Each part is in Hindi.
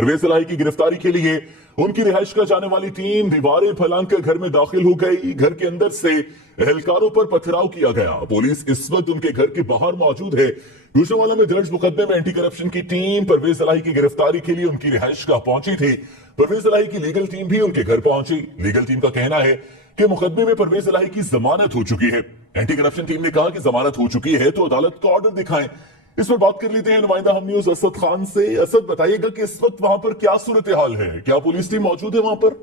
परवेज इलाही की गिरफ्तारी के लिए उनकी रिहाइश का जाने वाली टीम दीवारें फैलाकर घर में दाखिल हो गई। घर के अंदर से एहलकारों पर पथराव किया गया। पुलिस इस वक्त उनके घर के बाहर मौजूद है। गुजरांवाला में दर्ज मुकदमे में एंटी करप्शन की टीम परवेज इलाही की गिरफ्तारी के लिए उनकी रिहाइश गाह पहुंची थी। परवेज इलाही की लीगल टीम भी उनके घर पहुंची। लीगल टीम का कहना है कि मुकदमे में परवेज इलाही की जमानत हो चुकी है। एंटी करप्शन टीम ने कहा कि जमानत हो चुकी है तो अदालत का ऑर्डर दिखाएं। इस पर बात कर लेते हैं नुमाइंदा हम न्यूज असद खान से। असद, बताइएगा कि इस वक्त वहां पर क्या सूरत हाल है, क्या पुलिस टीम मौजूद है वहां पर?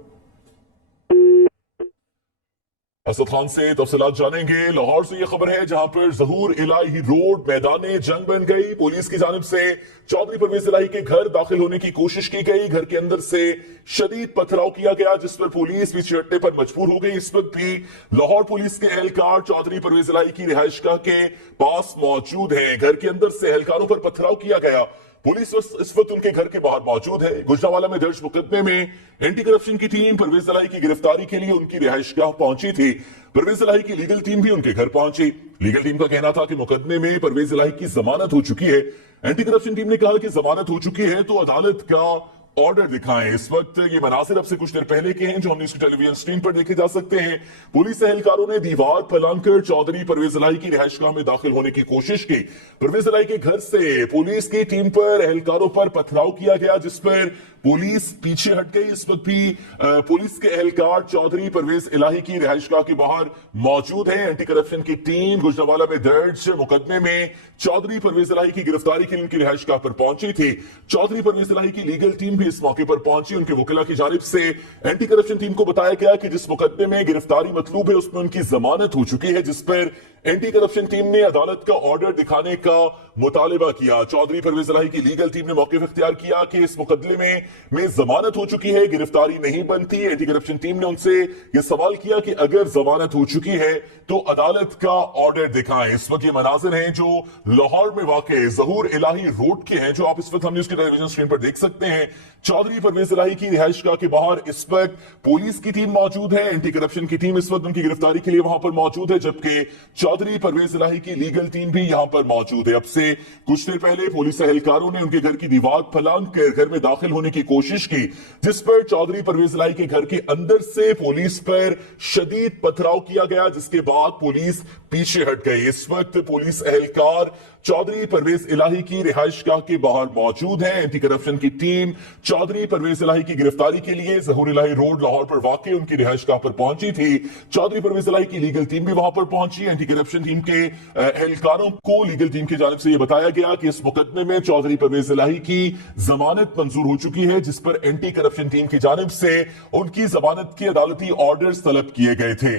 असद खान से तफसीलात जानेंगे। लाहौर से यह खबर है जहां पर जहूर इलाही रोड मैदान जंग बन गई। पुलिस की जानिब से चौधरी परवेज इलाही के घर दाखिल होने की कोशिश की गई। घर के अंदर से शदीद पथराव किया गया जिस पर पुलिस पीछे हटने पर मजबूर हो गई। इस वक्त भी लाहौर पुलिस के एहलकार चौधरी परवेज इलाही की रिहाइशगाह के पास मौजूद है। घर के अंदर से एहलकारों पर पथराव किया गया। पुलिस इस वक्त उनके घर के बाहर मौजूद है। गुजरांवाला में दर्ज मुकदमे में एंटी करप्शन की टीम परवेज इलाही की गिरफ्तारी के लिए उनकी रिहाइशगाह पहुंची थी। परवेज इलाही की लीगल टीम भी उनके घर पहुंची। लीगल टीम का कहना था कि मुकदमे में परवेज इलाही की जमानत हो चुकी है। एंटी करप्शन टीम ने कहा कि जमानत हो चुकी है तो अदालत का ऑर्डर दिखाएं। इस वक्त ये मनासिर अब से कुछ देर पहले के हैं जो हम इसकी टेलीविजन स्क्रीन पर देखे जा सकते हैं। पुलिस एहलकारों ने दीवार फैलाकर चौधरी परवेज इलाही की रिहाइशगाह में दाखिल होने की कोशिश की। परवेज इलाही के घर से पुलिस की टीम पर एहलकारों पर पथराव किया गया जिस पर पुलिस पीछे हट गई। इस वक्त भी पुलिस के एहलकार चौधरी परवेज इलाही की रिहाइशगाह के बाहर मौजूद है। एंटी करप्शन की टीम गुजरांवाला में दर्ज मुकदमे में चौधरी परवेज इलाही की गिरफ्तारी के लिए उनकी रिहाइशगाह पर पहुंची थी। चौधरी परवेज इलाही की लीगल टीम भी इस मौके पर पहुंची। उनके वकीला की जानिब से एंटी करप्शन टीम को बताया गया कि जिस मुकदमे में गिरफ्तारी मतलूब है उसमें उनकी जमानत हो चुकी है जिस पर एंटी करप्शन टीम ने अदालत का ऑर्डर दिखाने का मुतालिबा किया। चौधरी परवेज इलाही की लीगल टीम ने मौके इख्तियार किया कि इस मुकदमे में जमानत हो चुकी है, गिरफ्तारी नहीं बनती। एंटी करप्शन टीम ने उनसे यह सवाल किया कि अगर जमानत हो चुकी है तो अदालत का ऑर्डर दिखाएं। इस वक्त ये मनाजिर हैं जो लाहौर में वाक़े जहूर इलाही रोड के हैं जो आप इस वक्त हम न्यूज़ की टेलीविजन स्क्रीन पर देख सकते हैं। चौधरी परवेज इलाही की रिहाइशगाह के बाहर इस वक्त पुलिस की टीम मौजूद है। एंटी करप्शन की टीम इस वक्त उनकी गिरफ्तारी के लिए वहां पर मौजूद है जबकि चौधरी परवेज इलाही की लीगल टीम भी यहां पर मौजूद है। अब से कुछ देर पहले पुलिस एहलकारों ने उनके घर की दीवार फैलाकर घर में दाखिल होने की कोशिश की जिस पर चौधरी परवेज इलाही के घर के अंदर से पुलिस पर शदीद पथराव किया गया जिसके बाद पुलिस पीछे हट गई। इस वक्त पुलिस एहलकार चौधरी परवेज इलाही की रिहाइशगाह के बाहर मौजूद है। एंटी करप्शन की टीम चौधरी परवेज इलाही की गिरफ्तारी के लिए जहूर इलाही रोड लाहौर पर वाकई उनकी रिहाइशगाह पर पहुंची थी। चौधरी परवेज इलाही की लीगल टीम भी वहां पर पहुंची। एंटी करप्शन टीम के एहलकारों को लीगल टीम की जानिब से यह बताया गया कि इस मुकदमे में चौधरी परवेज इलाही की जमानत मंजूर हो चुकी है जिस पर एंटी करप्शन टीम की जानिब से उनकी जमानत के अदालती ऑर्डर्स तलब किए गए थे।